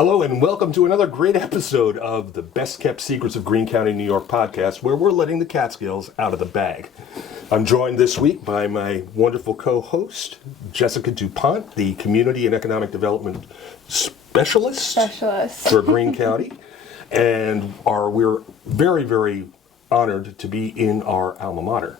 Hello and welcome to another great episode of the Best Kept Secrets of Greene County, New York podcast, where we're letting the Catskills out of the bag. I'm joined this week by my wonderful co-host, Jessica DuPont, the Community and Economic Development Specialist for Greene County. And we're very, very honored to be in our alma mater.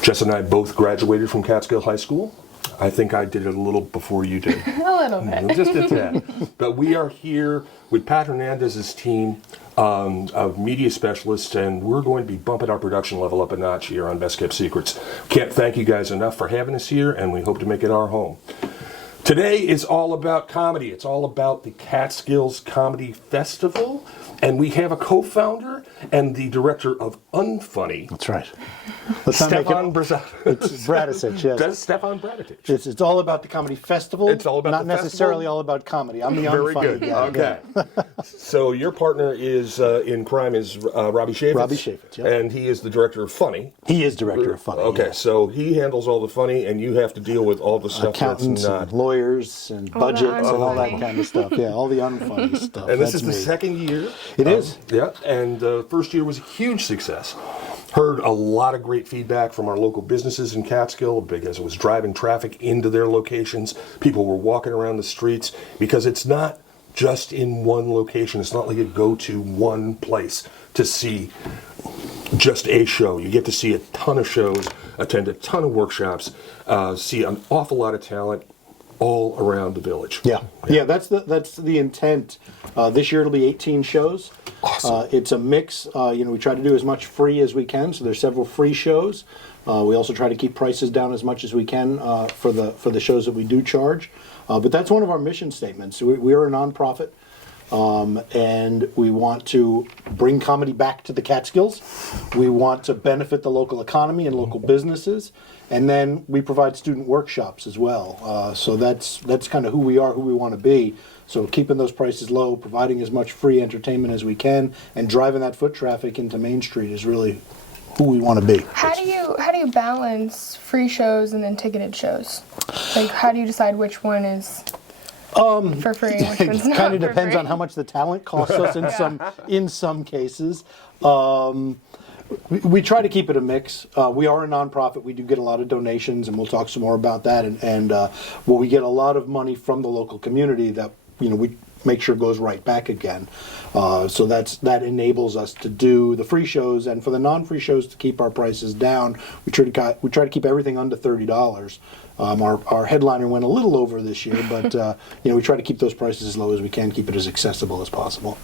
Jess and I both graduated from Catskill High School. I think I did it a little before you did. A little bit. Just a tad. But we are here with Pat Hernandez's team of media specialists, and we're going to be bumping our production level up a notch here on Best Kept Secrets. Can't thank you guys enough for having us here, and we hope to make it our home. Today is all about comedy. It's all about the Catskills Comedy Festival, and we have a co-founder and the director of Unfunny. That's right. Stephan Bradicich, yes. That's Stephan Bradicich. It's all about the comedy festival. It's all about not the necessarily festival. all about comedy. I'm the Very unfunny good. guy. Okay. So your partner is in crime is Robbie Chaffetz. Robbie Chaffetz, yeah. And he is the director of Funny. He is director of Funny. Okay, yeah. So he handles all the funny, and you have to deal with all the stuff Accountants that's not. and lawyers and All the budgets and all that unfunny. kind of stuff. Yeah, all the unfunny stuff. And this That's is the me. second year. It is. Yeah, and first year was a huge success. Heard a lot of great feedback from our local businesses in Catskill because it was driving traffic into their locations. People were walking around the streets because it's not just in one location. It's not like you go to one place to see just a show. You get to see a ton of shows, attend a ton of workshops, see an awful lot of talent all around the village. Yeah, that's the intent. This year it'll be 18 shows. Awesome. It's a mix. We try to do as much free as we can. So there's several free shows. We also try to keep prices down as much as we can for the shows that we do charge. But that's one of our mission statements. We are a nonprofit. And we want to bring comedy back to the Catskills. We want to benefit the local economy and local businesses. And then we provide student workshops as well. So that's kind of who we are, who we want to be. So keeping those prices low, providing as much free entertainment as we can, and driving that foot traffic into Main Street is really who we want to be. How do you balance free shows and then ticketed shows? Like, how do you decide which one is for free and which one's It not kind of for depends free? on how much the talent costs us in some cases. We try to keep it a mix. We are a nonprofit. We do get a lot of donations, and we'll talk some more about that. And we get a lot of money from the local community that we make sure goes right back again. So that enables us to do the free shows, and for the non-free shows to keep our prices down. We try to keep everything under $30. Our headliner went a little over this year, but we try to keep those prices as low as we can, keep it as accessible as possible.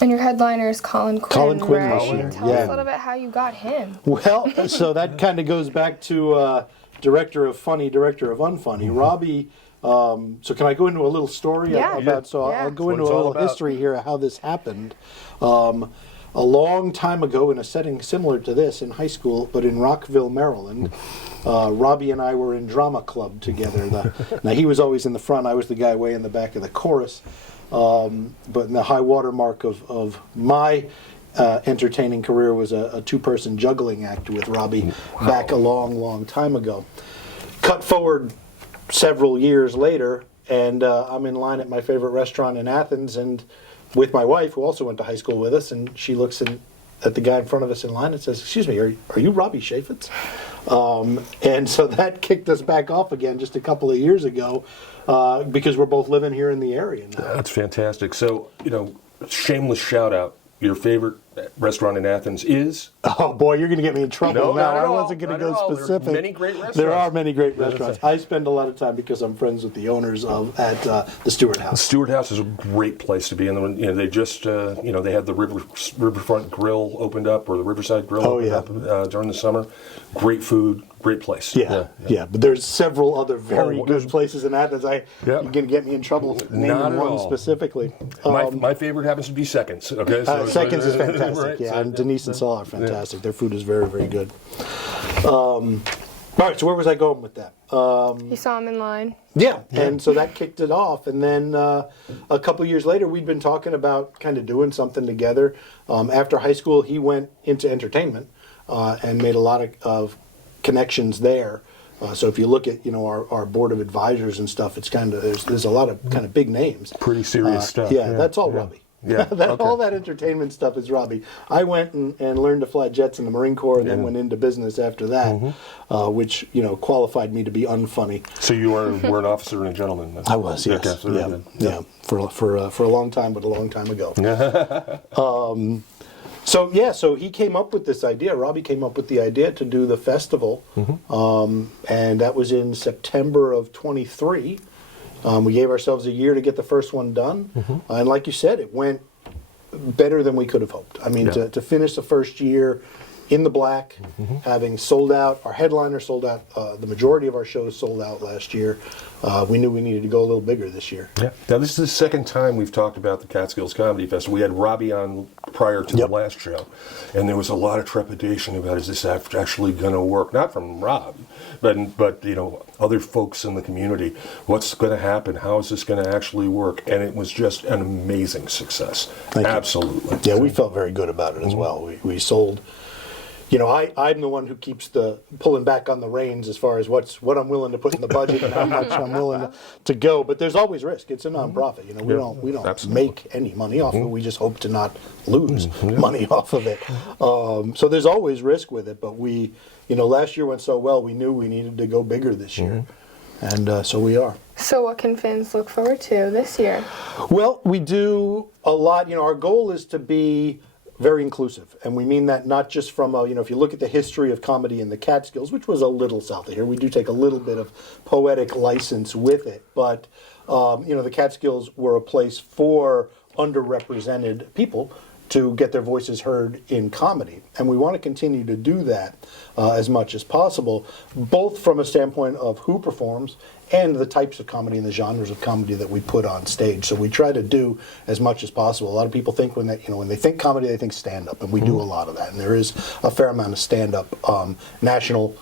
And your headliner is Colin Quinn, Colin Quinn right? this year, Tell yeah. us a little bit how you got him. Well, so that kind of goes back to director of Funny, director of Unfunny. Robbie, so can I go into a little story Yeah. about, so Yeah. I'll go into That's a what it's all little about. history here of how this happened. A long time ago in a setting similar to this in high school, but in Rockville, Maryland, Robbie and I were in drama club together. Now he was always in the front, I was the guy way in the back of the chorus. But the high water mark of my entertaining career was a two-person juggling act with Robbie back a long time ago. Cut forward several years later, and I'm in line at my favorite restaurant in Athens, and with my wife, who also went to high school with us, and she looks at the guy in front of us in line and says, "Excuse me, are you Robbie Chaffetz?" And so that kicked us back off again just a couple of years ago, because we're both living here in the area now. That's fantastic. So, shameless shout out. Your favorite restaurant in Athens is? Oh boy, you're going to get me in trouble No, now. not at I all. wasn't going to Not at go all. There are specific. many great restaurants. There are many great That's restaurants. right. I spend a lot of time because I'm friends with the owners at the Stewart House. Stewart House is a great place to be. And they just, they had the Riverfront Grill opened up, or the Riverside Grill opened up during the summer. Great food, great place. Yeah. But there's several other very there's- good places in Athens. You're going to get me in trouble naming Not at one all. specifically. My favorite happens to be Seconds. Okay, Seconds is fantastic. Right, Yeah, so- and Denise and Saul are fantastic. Their food is very, very good. All right, so where was I going with that? You saw him in line. Yeah, and so that kicked it off. And then a couple years later, we'd been talking about kind of doing something together. After high school, he went into entertainment and made a lot of connections there. So if you look at our board of advisors and stuff, it's kind of there's a lot of kind of big names. Pretty serious stuff. Yeah, that's all Robbie. Yeah, okay. All that entertainment stuff is Robbie. I went and learned to fly jets in the Marine Corps, and then went into business after that, which qualified me to be unfunny. So you were an officer and a gentleman. Then. I was, yes, Okay, yeah, for a long time, but a long time ago. So he came up with this idea. Robbie came up with the idea to do the festival, and that was in September of '23. We gave ourselves a year to get the first one done, and like you said, it went better than we could have hoped. I mean, to finish the first year in the black, having sold out, our headliner sold out, the majority of our shows sold out last year. We knew we needed to go a little bigger this year. Yeah. Now, this is the second time we've talked about the Catskills Comedy Festival. We had Robbie on prior to the last show, and there was a lot of trepidation about, is this actually going to work? Not from Rob, but other folks in the community. What's going to happen? How is this going to actually work? And it was just an amazing success. Thank you. Absolutely. Yeah, we felt very good about it as well. We sold. I'm the one who keeps the pulling back on the reins as far as what I'm willing to put in the budget and how much I'm willing to go. But there's always risk. It's a nonprofit. We don't Absolutely. make any money off of it. We just hope to not lose money off of it. So there's always risk with it. But we, last year went so well. We knew we needed to go bigger this year, and so we are. So what can fans look forward to this year? Well, we do a lot. Our goal is to be very inclusive, and we mean that not just from if you look at the history of comedy in the Catskills, which was a little south of here, we do take a little bit of poetic license with it, but the Catskills were a place for underrepresented people to get their voices heard in comedy, and we want to continue to do that as much as possible, both from a standpoint of who performs and the types of comedy and the genres of comedy that we put on stage. So we try to do as much as possible. A lot of people think when they think comedy, they think stand-up, and we do a lot of that. And there is a fair amount of stand-up, national,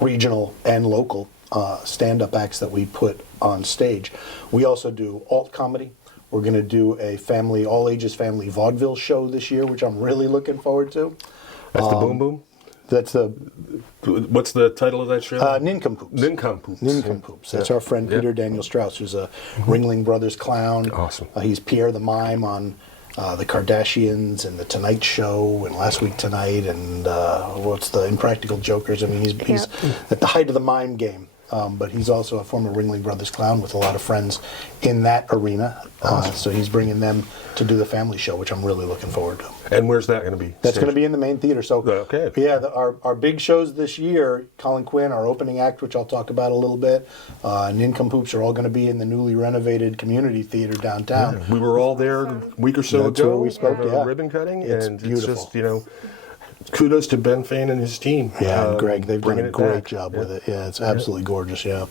regional, and local stand-up acts that we put on stage. We also do alt comedy. We're going to do a all ages family vaudeville show this year, which I'm really looking forward to. That's the Boom Boom? What's the title of that show? Nincompoops. Nincompoops. Nincompoops. That's our friend Peter Daniel Strauss, who's a Ringling Brothers clown. Awesome. He's Pierre the Mime on the Kardashians and the Tonight Show and Last Week Tonight and what's the Impractical Jokers. I mean, he's at the height of the mime game. But he's also a former Ringling Brothers clown with a lot of friends in that arena. So he's bringing them to do the family show, which I'm really looking forward to. And where's that going to be? That's going to be in the main theater. So, okay. Yeah, our big shows this year, Colin Quinn, our opening act, which I'll talk about a little bit, and Nincompoops are all going to be in the newly renovated community theater downtown. Yeah. We were all there a week or so That's ago. where we spoke, ribbon cutting. It's and beautiful. It's just, kudos to Ben Fain and his team. Yeah, and Greg, they've done a great job with it. Yeah, it's absolutely gorgeous, yeah.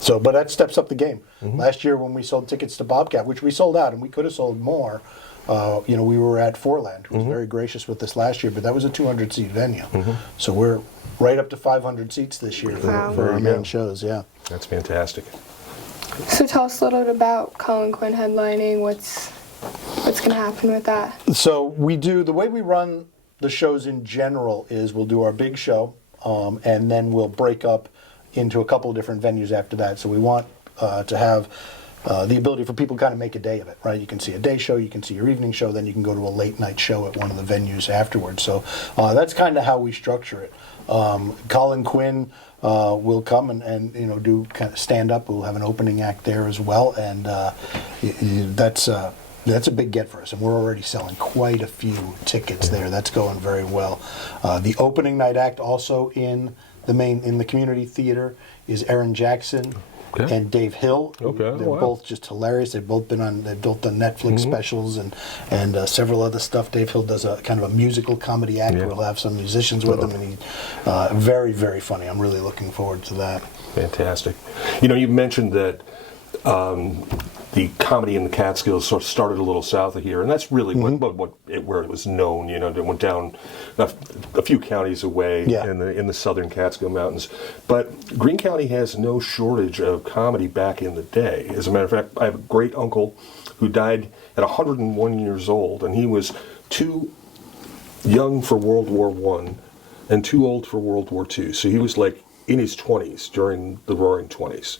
So, but that steps up the game. Last year when we sold tickets to Bobcat, which we sold out, and we could have sold more, we were at Foreland, who was very gracious with us last year, but that was a 200-seat venue. So we're right up to 500 seats this year for our main shows, yeah. That's fantastic. So tell us a little bit about Colin Quinn headlining. What's going to happen with that? So the way we run the shows in general is we'll do our big show, and then we'll break up into a couple of different venues after that. So we want to have the ability for people to kind of make a day of it, right? You can see a day show, you can see your evening show, then you can go to a late night show at one of the venues afterwards. So that's kind of how we structure it. Colin Quinn will come and do kind of stand up. We'll have an opening act there as well, and that's a big get for us, and we're already selling quite a few tickets there. That's going very well. The opening night act also in the community theater is Aaron Jackson and Dave Hill. They're both just hilarious. They've both done Netflix specials and several other stuff. Dave Hill does a kind of a musical comedy act. We'll have some musicians with him, and he's very, very funny. I'm really looking forward to that. Fantastic. You mentioned that the comedy in the Catskills sort of started a little south of here, and that's really where it was known. It went down a few counties away in the southern Catskill Mountains. But Greene County has no shortage of comedy back in the day. As a matter of fact, I have a great uncle who died at 101 years old, and he was too young for World War I and too old for World War II. So he was like in his 20s, during the Roaring 20s.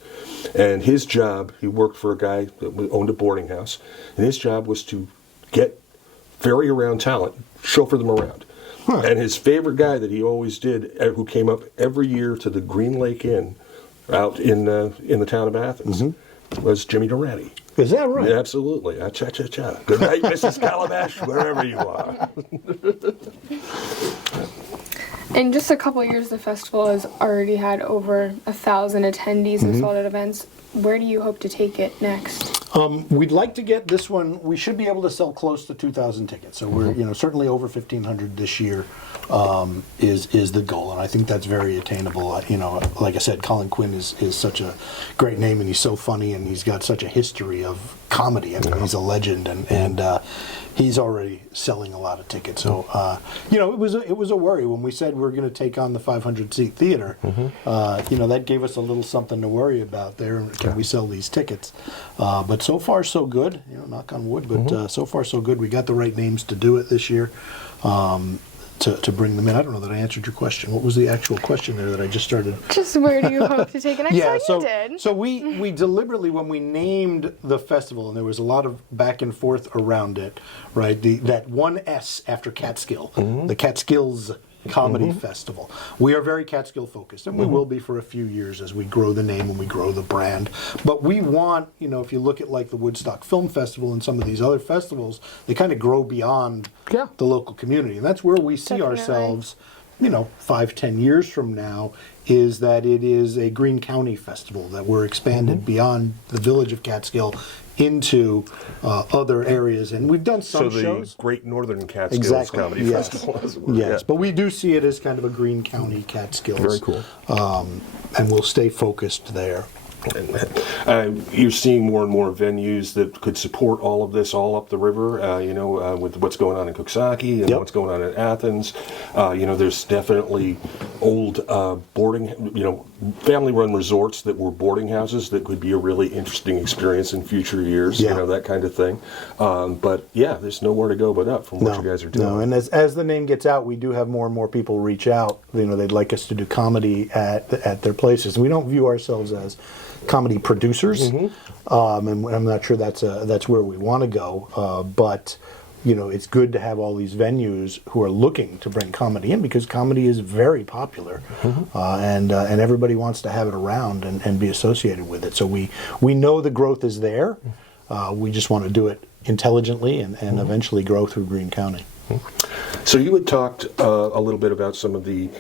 And his job, he worked for a guy that owned a boarding house, and his job was to get ferry around talent, chauffeur them around. And his favorite guy that he always did, who came up every year to the Green Lake Inn out in the town of Athens, was Jimmy Durante. Is that right? Yeah, absolutely. Cha-cha-cha. Good night, Mrs. Calabash, wherever you are. In just a couple of years, the festival has already had over 1,000 attendees and sold out events. Where do you hope to take it next? We'd like to get this one. We should be able to sell close to 2,000 tickets. So we're, certainly over 1,500 this year is the goal, and I think that's very attainable. Like I said, Colin Quinn is such a great name, and he's so funny, and he's got such a history of comedy. I mean, he's a legend, and he's already selling a lot of tickets. So it was a worry when we said we're going to take on the 500-seat theater. That gave us a little something to worry about there. Can we sell these tickets? But so far so good. Knock on wood. But so far so good. We got the right names to do it this year. To bring them in. I don't know that I answered your question. What was the actual question there that I just started? Just where do you hope to take it next? Yeah, you did. So we deliberately, when we named the festival, and there was a lot of back and forth around it, right? That one S after Catskill, the Catskills Comedy Festival. We are very Catskill focused, and we will be for a few years as we grow the name and we grow the brand. But we want, if you look at like the Woodstock Film Festival and some of these other festivals, they kind of grow beyond the local community. And that's where we see ourselves, 5-10 years from now, is that it is a Greene County festival, that we're expanded beyond the village of Catskill into other areas, and we've done some shows. Great Northern Catskills Comedy Festival as well. Yes, but we do see it as kind of a Greene County Catskills. Very cool. And we'll stay focused there. You're seeing more and more venues that could support all of this all up the river, with what's going on in Coxsackie and what's going on in Athens. There's definitely old boarding, family-run resorts that were boarding houses that could be a really interesting experience in future years, that kind of thing. But there's nowhere to go but up from what you guys are doing. No, and as the name gets out, we do have more and more people reach out. They'd like us to do comedy at their places. We don't view ourselves as comedy producers, and I'm not sure that's where we want to go. But it's good to have all these venues who are looking to bring comedy in, because comedy is very popular, and everybody wants to have it around and be associated with it. So we know the growth is there. We just want to do it intelligently and eventually grow through Greene County. So you had talked a little bit about some of the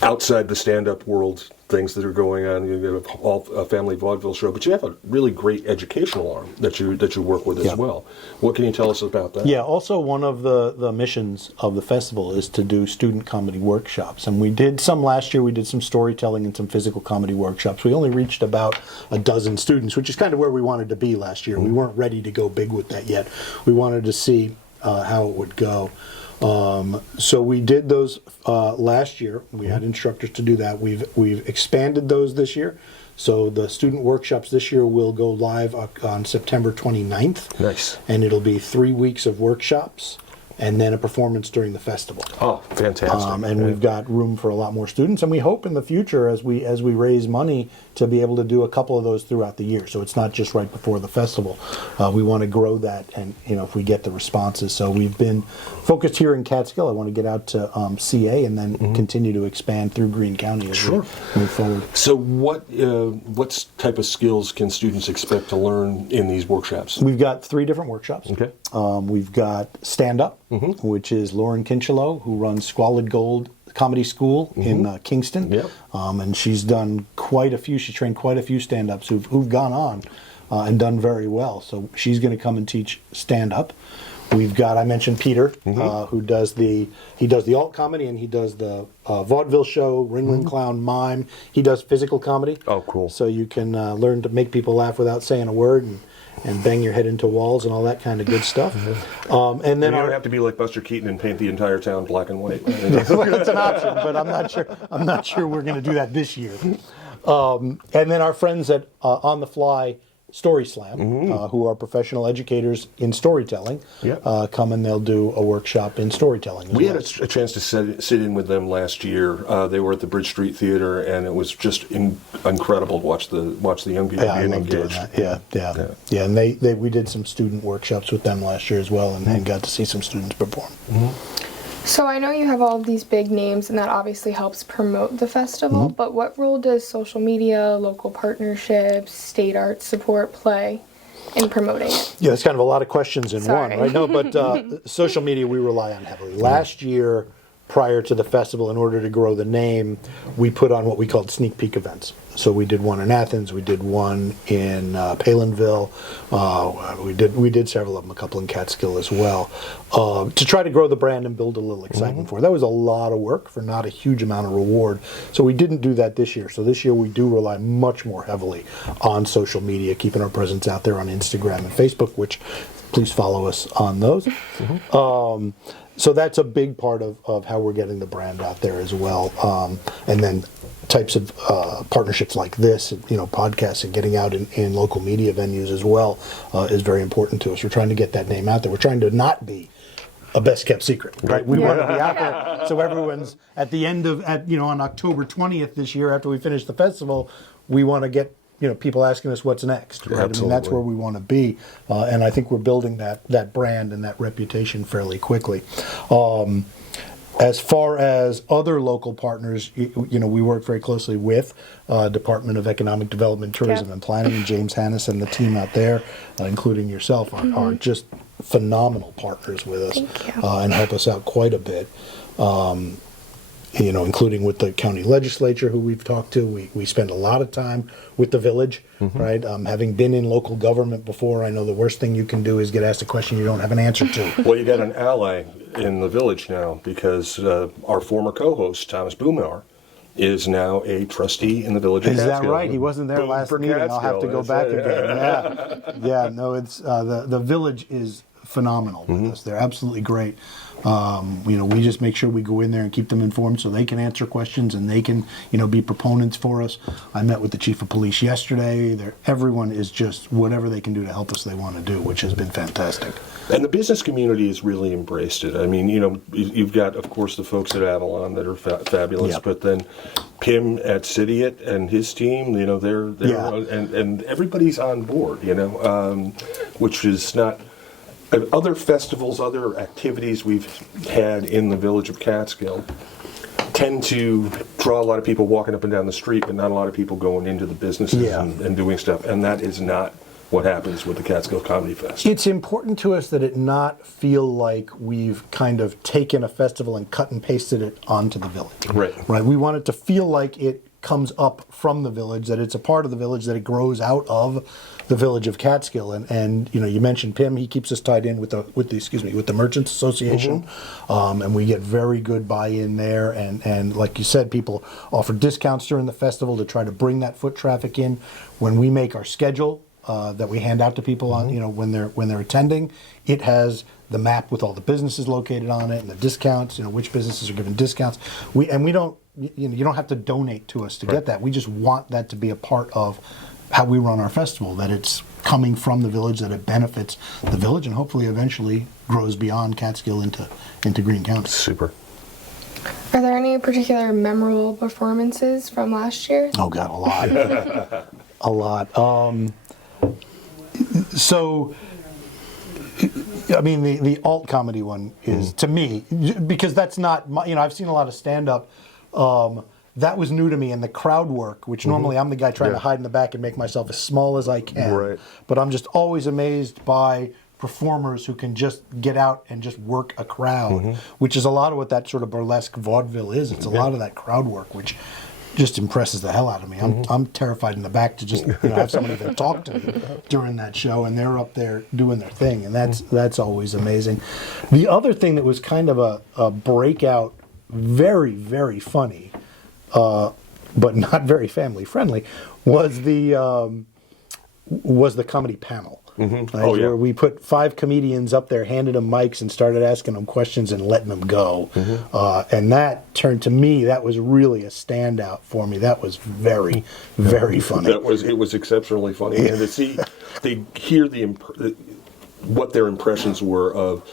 outside the stand-up world things that are going on. You have a family vaudeville show, but you have a really great educational arm that you work with as well. What can you tell us about that? Yeah, also one of the missions of the festival is to do student comedy workshops, and we did some last year. We did some storytelling and some physical comedy workshops. We only reached about a dozen students, which is kind of where we wanted to be last year. We weren't ready to go big with that yet. We wanted to see how it would go. So we did those last year. We had instructors to do that. We've expanded those this year. So the student workshops this year will go live on September 29th. Nice. And it'll be 3 weeks of workshops and then a performance during the festival. Oh, fantastic. And we've got room for a lot more students, and we hope in the future, as we raise money, to be able to do a couple of those throughout the year. So it's not just right before the festival. We want to grow that, and if we get the responses. So we've been focused here in Catskill. I want to get out to CA and then continue to expand through Greene County as we move forward. So what type of skills can students expect to learn in these workshops? We've got 3 different workshops. Okay. We've got stand-up, which is Lauren Kinchelow, who runs Squalid Gold Comedy School in Kingston. Yep. And she's done quite a few. She trained quite a few stand-ups who've gone on and done very well. So she's going to come and teach stand-up. We've got, I mentioned Peter, who does the alt comedy, and he does the vaudeville show, Ringling Clown, Mime. He does physical comedy. Oh, cool. So you can learn to make people laugh without saying a word, and bang your head into walls and all that kind of good stuff. And then you don't have to be like Buster Keaton and paint the entire town black and white. Well, that's an option, but I'm not sure we're going to do that this year. And then our friends at On the Fly Story Slam, who are professional educators in storytelling, come and they'll do a workshop in storytelling. We had a chance to sit in with them last year. They were at the Bridge Street Theater, and it was just incredible to watch the young people being engaged. Yeah. And we did some student workshops with them last year as well, and got to see some students perform. So I know you have all of these big names, and that obviously helps promote the festival, but what role does social media, local partnerships, state arts support play in promoting it? Yeah, it's kind of a lot of questions in one, right? No, but social media we rely on heavily. Last year, prior to the festival, in order to grow the name, we put on what we called sneak peek events. So we did one in Athens, we did one in Palinville, we did several of them, a couple in Catskill as well, to try to grow the brand and build a little excitement for it. That was a lot of work for not a huge amount of reward. So we didn't do that this year. So this year we do rely much more heavily on social media, keeping our presence out there on Instagram and Facebook, which please follow us on those. So that's a big part of how we're getting the brand out there as well. And then types of partnerships like this, podcasts and getting out in local media venues as well is very important to us. We're trying to get that name out there. We're trying to not be a best kept secret, right? We want to be out there so everyone's at the end of, on October 20th this year, after we finish the festival, we want to get people asking us what's next, right? Absolutely. I mean, that's where we want to be, and I think we're building that brand and that reputation fairly quickly. As far as other local partners, we work very closely with Department of Economic Development, Tourism, and Planning, and James Hannes and the team out there, including yourself, are just phenomenal partners with us and help us out quite a bit. Including with the county legislature who we've talked to. We spend a lot of time with the village, right? Having been in local government before, I know the worst thing you can do is get asked a question you don't have an answer to. Well, you got an ally in the village now because our former co-host, Thomas Boomar, is now a trustee in the village of Catskill. Is that right? He wasn't there last meeting. I'll have to go back again. Yeah, no, it's the village is phenomenal with us. They're absolutely great. We just make sure we go in there and keep them informed so they can answer questions and they can, be proponents for us. I met with the chief of police yesterday. Everyone is just whatever they can do to help us, they want to do, which has been fantastic. And the business community has really embraced it. I mean, you've got, of course, the folks at Avalon that are fabulous, but then Pim at Cidiot and his team, they're and everybody's on board, which is not. Other festivals, other activities we've had in the village of Catskill tend to draw a lot of people walking up and down the street, but not a lot of people going into the businesses and doing stuff. And that is not what happens with the Catskills Comedy Fest. It's important to us that it not feel like we've kind of taken a festival and cut and pasted it onto the village. Right. We want it to feel like it comes up from the village, that it's a part of the village, that it grows out of the village of Catskill. And you mentioned Pim. He keeps us tied in with the Merchants Association, and we get very good buy-in there. And like you said, people offer discounts during the festival to try to bring that foot traffic in. When we make our schedule that we hand out to people on when they're attending, it has the map with all the businesses located on it and the discounts. Which businesses are given discounts. We don't. You don't have to donate to us to get that. We just want that to be a part of how we run our festival, that it's coming from the village, that it benefits the village, and hopefully eventually grows beyond Catskill into Greene County. Super. Are there any particular memorable performances from last year? Oh, God, a lot. A lot. So, I mean, the alt comedy one is, to me, because that's not, I've seen a lot of stand-up. That was new to me, and the crowd work, which normally I'm the guy trying to hide in the back and make myself as small as I can. Right. But I'm just always amazed by performers who can just get out and just work a crowd, which is a lot of what that sort of burlesque vaudeville is. It's a lot of that crowd work, which just impresses the hell out of me. I'm terrified in the back to just have somebody there talk to me during that show, and they're up there doing their thing, and that's always amazing. The other thing that was kind of a breakout, very, very funny, but not very family friendly, was the comedy panel. Right? Where we put 5 comedians up there, handed them mics, and started asking them questions and letting them go. And that turned, to me, that was really a standout for me. That was very, very funny. It was exceptionally funny. And to see they hear what their impressions were of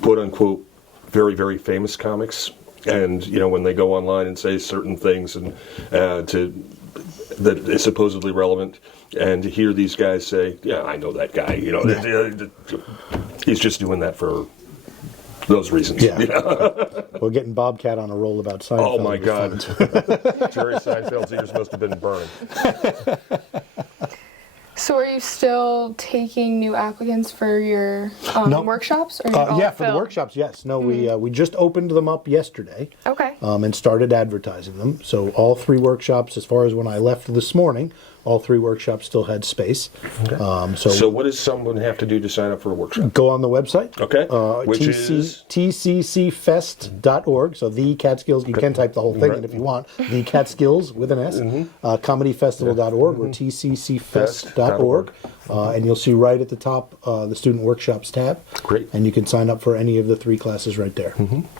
quote unquote very, very famous comics, and when they go online and say certain things and that is supposedly relevant, and to hear these guys say, yeah, I know that guy, he's just doing that for those reasons. Yeah. Well, getting Bobcat on a roll about Seinfeld. Oh my God. Jerry Seinfeld's ears must have been burning. So are you still taking new applicants for your No. workshops? Or Yeah, for the workshops, yes. No, we just opened them up yesterday. Okay. And started advertising them. So all 3 workshops, as far as when I left this morning, all 3 workshops still had space. Okay. So what does someone have to do to sign up for a workshop? Go on the website. Okay. Which is? tccfest.org. So the Catskills, you can type the whole thing in if you want. The Catskills with an S. Comedyfestival.org or tccfest.org. And you'll see right at the top the Student Workshops tab. Great. And you can sign up for any of the 3 classes right there.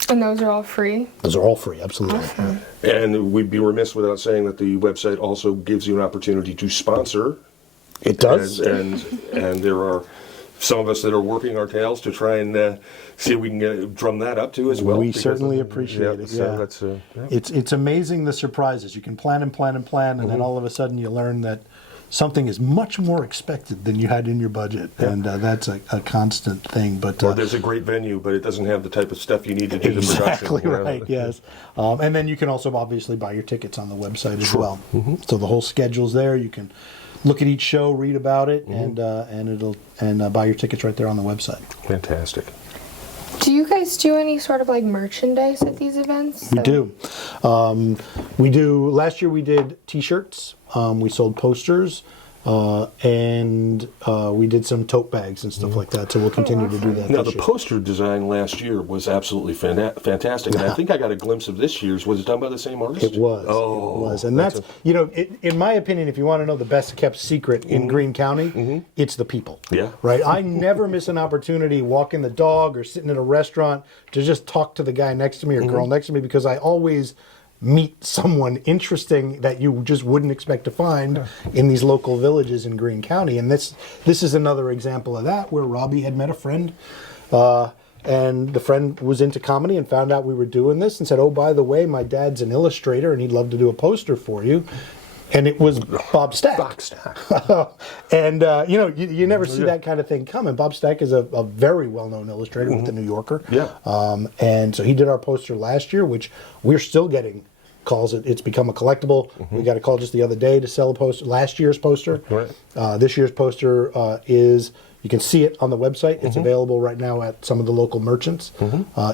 And those are all free? Those are all free, absolutely. Awesome. And we'd be remiss without saying that the website also gives you an opportunity to sponsor. It does. And there are some of us that are working our tails to try and see if we can drum that up too as well. We certainly appreciate it. So Yeah. that's, It's amazing the surprises. You can plan and plan and plan, and then all of a sudden you learn that something is much more expected than you had in your budget, and that's a constant thing. But or there's a great venue, but it doesn't have the type of stuff you need to do the production. exactly right. Yes, and then you can also obviously buy your tickets on the website as well. So the whole schedule's there. You can look at each show, read about it, and buy your tickets right there on the website. Fantastic. Do you guys do any sort of like merchandise at these events? We do. Last year we did T-shirts. We sold posters. And we did some tote bags and stuff like that, so we'll continue to do that Now, this the year. poster design last year was absolutely fantastic, and I think I got a glimpse of this year's. Was it done by the same artist? It was. Oh, it was. And that's in my opinion, if you want to know the best kept secret in Greene County, it's the people. Yeah. Right? I never miss an opportunity walking the dog or sitting in a restaurant to just talk to the guy next to me or girl next to me, because I always meet someone interesting that you just wouldn't expect to find in these local villages in Greene County. And this is another example of that, where Robbie had met a friend, and the friend was into comedy and found out we were doing this and said, oh, by the way, my dad's an illustrator and he'd love to do a poster for you. And it was Bob Stack. And, you never see that kind of thing coming. Bob Stack is a very well-known illustrator with the New Yorker. Yeah. And so he did our poster last year, which we're still getting calls. It's become a collectible. We got a call just the other day to sell a poster, last year's poster. Right. This year's poster is, you can see it on the website. It's available right now at some of the local merchants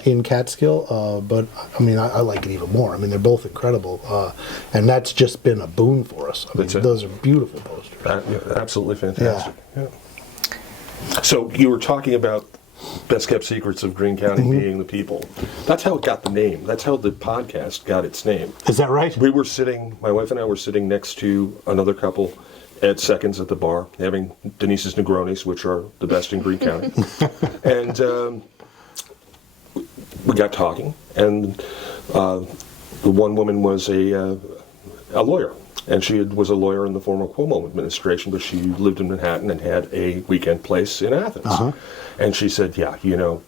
in Catskill. But I mean, I like it even more. I mean, they're both incredible. And that's just been a boon for us. I mean, those are beautiful posters. Absolutely fantastic. Yeah. So you were talking about best kept secrets of Greene County being the people. That's how it got the name. That's how the podcast got its name. Is that right? We were my wife and I were sitting next to another couple at Seconds at the bar, having Denise's Negronis, which are the best in Greene County. And we got talking, and the one woman was a lawyer. And she was a lawyer in the former Cuomo administration, but she lived in Manhattan and had a weekend place in Athens. And she said, yeah, Greene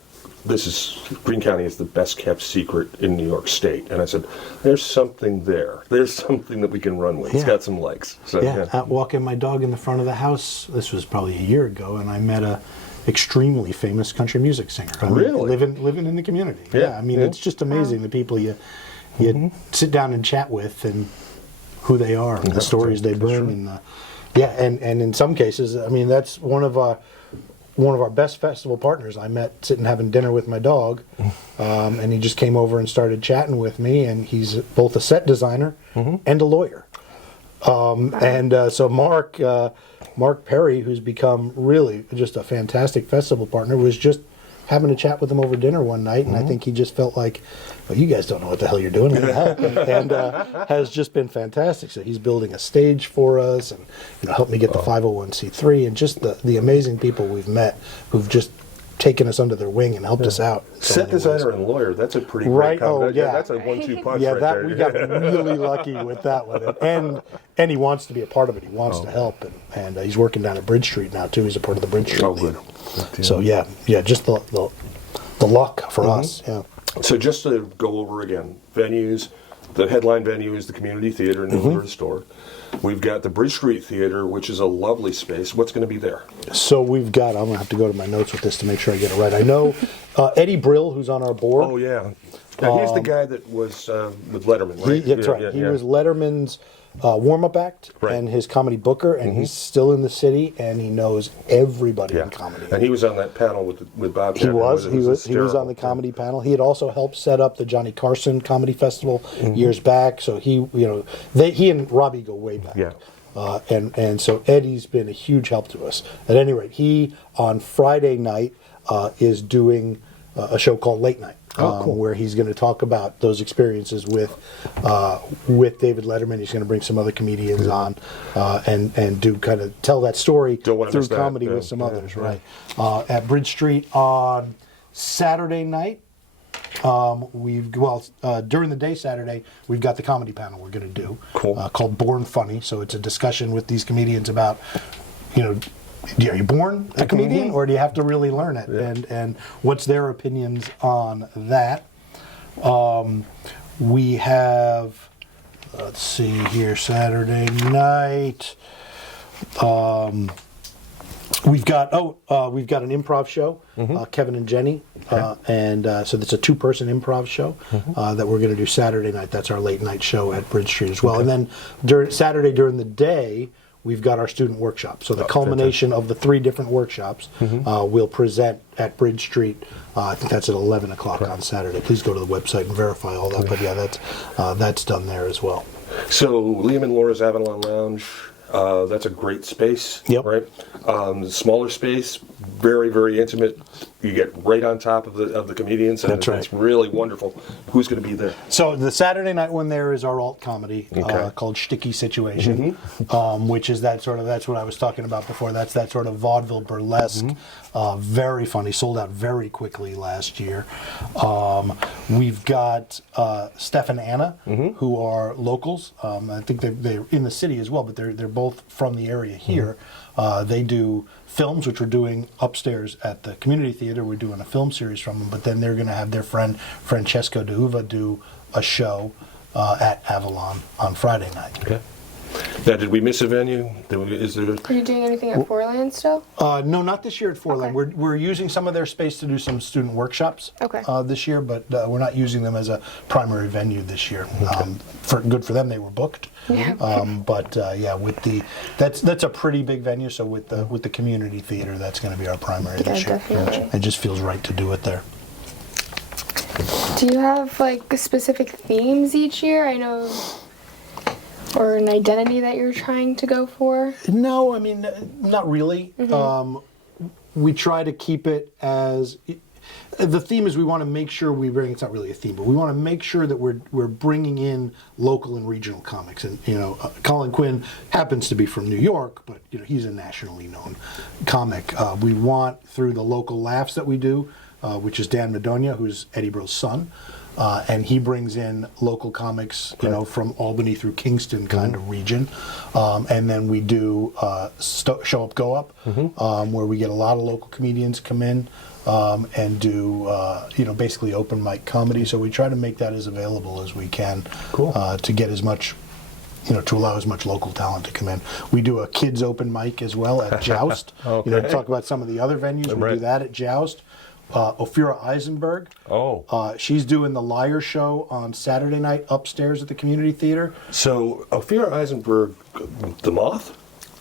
County is the best kept secret in New York State. And I said, there's something there. There's something that we can run with. It's got some legs. So, Out walking my dog in the front of the house, this was probably a year ago, and I met a extremely famous country music singer. Really? Living in the community. Yeah. I mean, it's just amazing the people you sit down and chat with, and who they are, and the stories they bring, and and in some cases, I mean, that's one of our best festival partners. I met sitting having dinner with my dog, and he just came over and started chatting with me, and he's both a set designer and a lawyer. So Mark Perry, who's become really just a fantastic festival partner, was just having a chat with him over dinner one night, and I think he just felt like, well, you guys don't know what the hell you're doing, and has just been fantastic. So he's building a stage for us, and helped me get the 501c3, and just the amazing people we've met who've just taken us under their wing and helped us out. in so Set many ways. designer and lawyer, that's a pretty Right, great combo. oh, yeah. That's a 1-2 punch Yeah, right that there. we got really lucky with that one, and he wants to be a part of it. He wants to help, and he's working down at Bridge Street now too. He's a part of the Bridge Street. Oh, League. good. So yeah, just the luck for us. Yeah. So just to go over again, venues, the headline venue is the Community Theater in the Third Store. We've got the Bridge Street Theater, which is a lovely space. What's going to be there? So we've got, I'm going to have to go to my notes with this to make sure I get it right. I know Eddie Brill, who's on our board. Oh, yeah. Now, he's the guy that was with Letterman, right? That's right. He was Letterman's warm-up act and his comedy booker, and he's still in the city, and he knows everybody in comedy. And he was on that panel with Bob. He was on the hysterical. comedy panel. He had also helped set up the Johnny Carson Comedy Festival years back. So he and Robbie go way back. Yeah. And so Eddie's been a huge help to us. At any rate, he on Friday night is doing a show called Late Night. Cool. Where he's going to talk about those experiences with David Letterman. He's going to bring some other comedians on and do kind of tell that story through comedy with some others, right? At Bridge Street on Saturday night, during the day Saturday, we've got the comedy panel we're going to do called Born Funny. So it's a discussion with these comedians about, are you born a comedian, or do you have to really learn it? Yeah. And what's their opinions on that? We have, let's see here, Saturday night. We've got an improv show, Kevin and Jenny, and so that's a 2-person improv show that we're going to do Saturday night. That's our late night show at Bridge Street as well. And then Saturday during the day, we've got our student workshop. So the culmination of the 3 different workshops we'll present at Bridge Street. I think that's at 11 o'clock on Saturday. Please go to the website and verify all that. But yeah, that's done there as well. So Liam and Laura's Avalon Lounge, that's a great space, right? Smaller space, very, very intimate. You get right on top of the comedians, and it's really wonderful. Who's going to be there? So the Saturday night one there is our alt comedy called Sticky Situation, which is that's what I was talking about before. That's that sort of vaudeville burlesque, very funny. Sold out very quickly last year. We've got Steph and Anna, who are locals. I think they're in the city as well, but they're both from the area here. They do films, which we're doing upstairs at the community theater. We're doing a film series from them, but then they're going to have their friend Francesco De Uva do a show at Avalon on Friday night. Okay. Now, did we miss a venue? Is there? Are you doing anything at Fourland still? No, not this year at Fourland. Okay. We're using some of their space to do some student workshops this year, but we're not using them as a primary venue this year. Good for them, they were booked. Yeah. That's a pretty big venue. So with the community theater, that's going to be our primary this year. Definitely. It just feels right to do it there. Do you have specific themes each year? I know. Or an identity that you're trying to go for? No, I mean, not really. We try to keep it as... The theme is we want to make sure we bring... It's not really a theme, but we want to make sure that we're bringing in local and regional comics. And, Colin Quinn happens to be from New York, but, he's a nationally known comic. We want, through the local laughs that we do, which is Dan Madonia, who's Eddie Brill's son, and he brings in local comics, from Albany through Kingston kind of region. And then we do Show Up, Go Up, where we get a lot of local comedians come in and do, basically open mic comedy. So we try to make that as available as we can to get as much, to allow as much local talent to come in. We do a kids open mic as well at Joust. To talk about some of the other venues, we do that at Joust. Ophira Eisenberg. She's doing the Liar Show on Saturday night upstairs at the community theater. So Ophira Eisenberg, the Moth?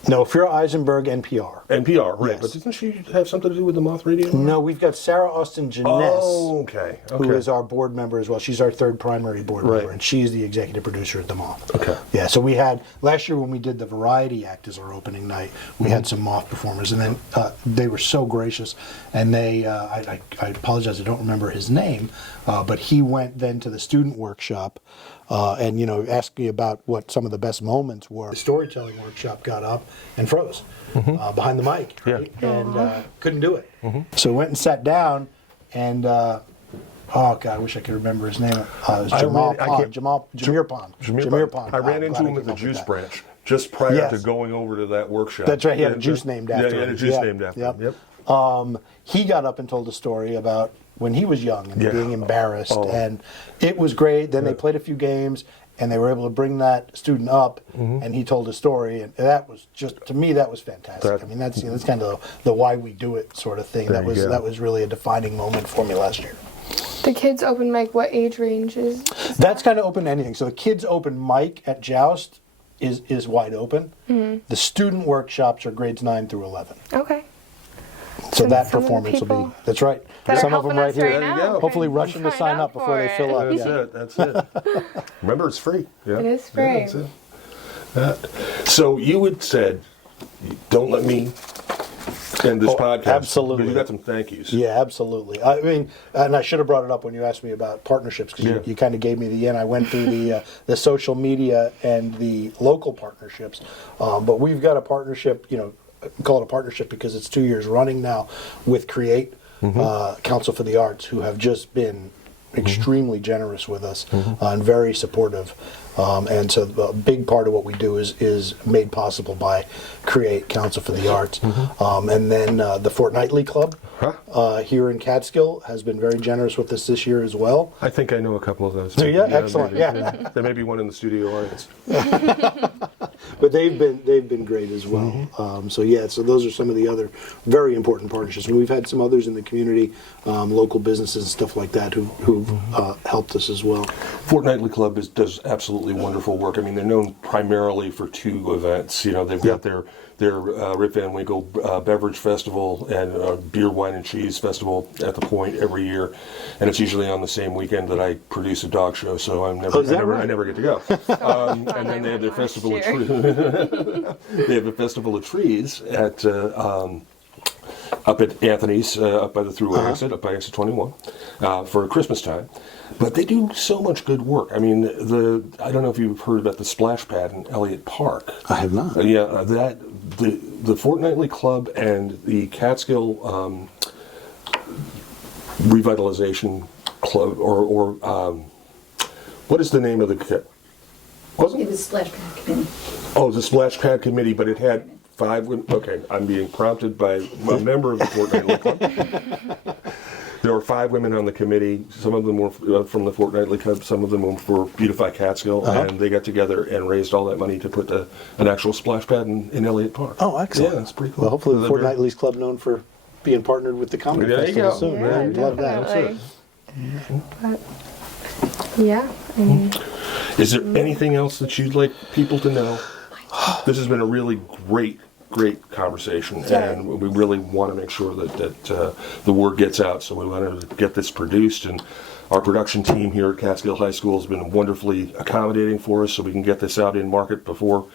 No, Ophira Eisenberg, NPR. NPR, right. Yes. But doesn't she have something to do with the Moth Radio? No, we've got Sarah Austin Jeunesse, okay. who is our board member as well. She's our 3rd primary board member, and she's the executive producer at the Moth. Okay. Yeah, so we had, last year when we did the Variety Act as our opening night, we had some Moth performers, and then they were so gracious, and they, I apologize, I don't remember his name, but he went then to the student workshop, and asked me about what some of the best moments were. The storytelling workshop got up and froze behind the mic, right? And couldn't do it. So went and sat down, and oh God, I wish I could remember his name. It was Jameer Pond. I ran into him at the Juice Branch just prior to going over to that workshop. That's right. He had a juice named after him. Yeah, he had a juice named after him. Yep. He got up and told a story about when he was young and being embarrassed, and it was great. Then they played a few games, and they were able to bring that student up, and he told a story, and that was just, to me, that was fantastic. I mean, that's kind of the why we do it sort of thing. That was really a defining moment for me last year. The kids open mic, what age range is? That's kind of open to anything. So the kids open mic at Joust is wide open. The student workshops are grades 9 through 11. Okay. So that performance will be, that's right. Some of them right here. Right now. Hopefully rushing to sign up before they fill up. That's it. Remember, it's free. Yeah. It is free. Yeah, that's it. So you had said, don't let me end this podcast. Absolutely. You got some thank yous. Yeah, absolutely. I mean, and I should have brought it up when you asked me about partnerships, because you kind of gave me the in. I went through the social media and the local partnerships, but we've got a partnership, call it a partnership because it's 2 years running now, with Create, Council for the Arts, who have just been extremely generous with us and very supportive. And so a big part of what we do is made possible by Create, Council for the Arts. And then the Fortnightly Club here in Catskill has been very generous with us this year as well. I think I know a couple of those. Yeah, excellent. There may be one in the studio audience. But they've been great as well. So those are some of the other very important partnerships. And we've had some others in the community, local businesses and stuff like that who've helped us as well. Fortnightly Club does absolutely wonderful work. I mean, they're known primarily for 2 events. They've got their Rip Van Winkle Beverage Festival and Beer, Wine, and Cheese Festival at the Point every year, and it's usually on the same weekend that I produce a dog show, so I never get to go. And then they have their Festival of Trees. They have a Festival of Trees at up at Anthony's, up by the thruway exit, up by exit 21, for Christmas time. But they do so much good work. I mean, I don't know if you've heard about the splash pad in Elliott Park. I have not. The Fortnightly Club and the Catskill Revitalization Club, or what is the name of the? Wasn't it was Splash Pad Committee? Oh, it was a Splash Pad Committee, but it had 5 women. Okay, I'm being prompted by a member of the Fortnightly Club. There were 5 women on the committee. Some of them were from the Fortnightly Club. Some of them were for Beautify Catskill, and they got together and raised all that money to put an actual splash pad in Elliott Park. Oh, excellent! Yeah, that's pretty cool. Well, hopefully the Fortnightly's Club, known for being partnered with the comedy festival soon. Yeah, We'd love that. But, I mean, is there anything else that you'd like people to know? This has been a really great conversation, and we really want to make sure that the word gets out. So we want to get this produced, and our production team here at Catskill High School has been wonderfully accommodating for us, so we can get this out in market well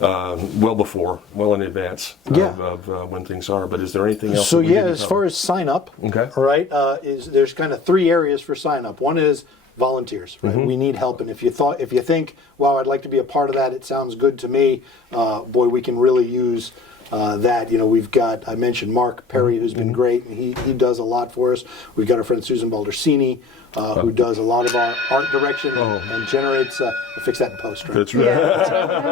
in advance of when things are. But is there anything else? So as far as sign up, right, there's kind of 3 areas for sign up. One is volunteers, right? We need help, and if you think, wow, I'd like to be a part of that, it sounds good to me, boy, we can really use that. We've got, I mentioned Mark Perry, who's been great, and he does a lot for us. We've got our friend Susan Baldersini, who does a lot of our art direction and generates, I'll fix that in post, right? That's right.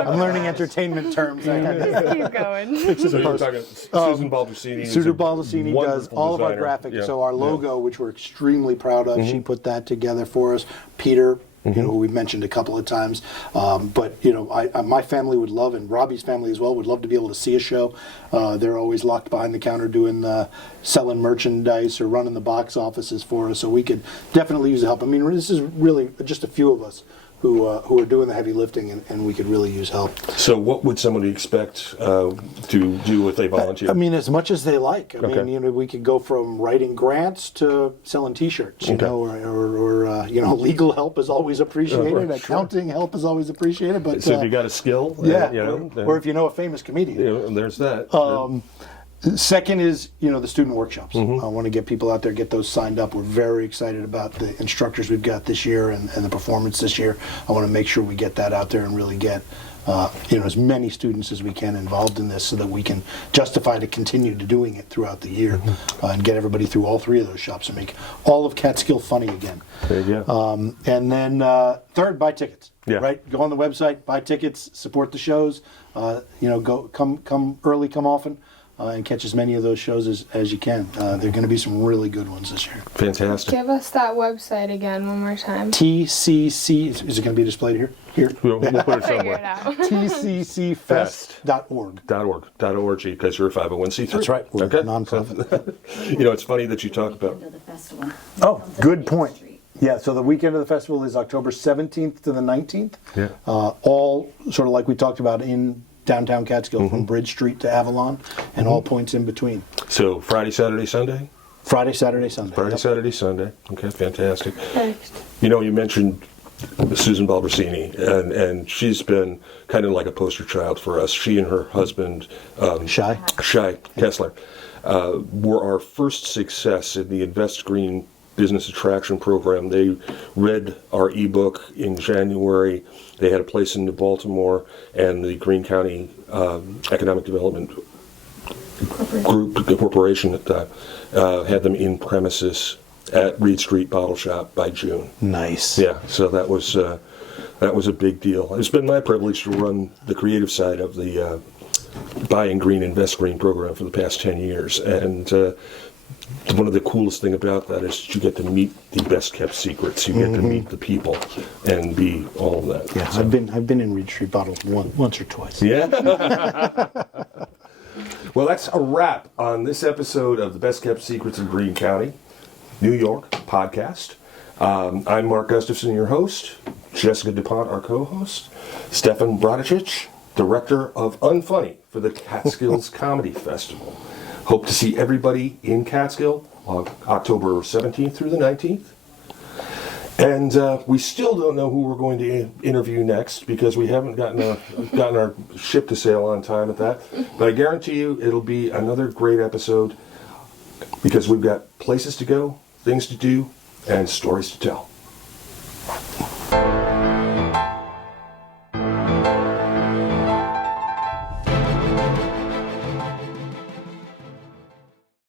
I'm learning entertainment terms. just keep going. So you're talking Susan Baldersini. Susan Baldersini does all of our graphics. So our logo, which we're extremely proud of, she put that together for us. Peter, who we've mentioned a couple of times. But my family would love, and Robbie's family as well, would love to be able to see a show. They're always locked behind the counter doing selling merchandise or running the box offices for us. So we could definitely use the help. I mean, this is really just a few of us who are doing the heavy lifting, and we could really use help. So what would somebody expect to do if they volunteer? I mean, as much as they like. I mean, we could go from writing grants to selling T-shirts, or legal help is always appreciated. Accounting help is always appreciated. But so if you got a skill, or if you know a famous comedian, there's that. Second is, the student workshops. I want to get people out there, get those signed up. We're very excited about the instructors we've got this year and the performance this year. I want to make sure we get that out there and really get as many students as we can involved in this so that we can justify to continue to doing it throughout the year and get everybody through all 3 of those shops and make all of Catskill funny again. There you go. And then third, buy tickets. Yeah. Right? Go on the website, buy tickets, support the shows. Come early, come often. And catch as many of those shows as you can. There are going to be some really good ones this year. Fantastic. Give us that website again one more time. TCC, is it going to be displayed here? We'll put it Figure it somewhere. out. TCCfest.org. .org, because you're a 501c3. That's right. We're Okay. a nonprofit. It's funny that you talk about. Of the festival. Oh, On good 38th point. Street. Yeah, so the weekend of the festival is October 17th to the 19th. Yeah. All sort of like we talked about in downtown Catskill, from Bridge Street to Avalon, and all points in between. So Friday, Saturday, Sunday? Friday, Saturday, Sunday. Friday, Yep. Saturday, Sunday. Okay, fantastic. Perfect. You mentioned Susan Baldersini, and she's been kind of like a poster child for us. She and her husband, Shy. Kessler, were our first success in the Invest Green Business Attraction Program. They read our ebook in January. They had a place in New Baltimore, and the Greene County Economic Development Group, the corporation at the time, had them in premises at Reed Street Bottle Shop by June. Nice. Yeah, so that was a big deal. It's been my privilege to run the creative side of the Buying Green, Invest Green program for the past 10 years, and one of the coolest thing about that is you get to meet the best kept secrets. You get to meet the people and be all of that. Yeah, So- I've been in Reed Street Bottle once or twice. Yeah. Well, that's a wrap on this episode of the Best Kept Secrets of Greene County, New York podcast. I'm Mark Gustavson, your host. Jessica DuPont, our co-host. Stephan Bradicich, director of Unfunny for the Catskills Comedy Festival. Hope to see everybody in Catskill on October 17th through the 19th. And we still don't know who we're going to interview next because we haven't gotten our ship to sail on time at that. But I guarantee you it'll be another great episode because we've got places to go, things to do, and stories to tell.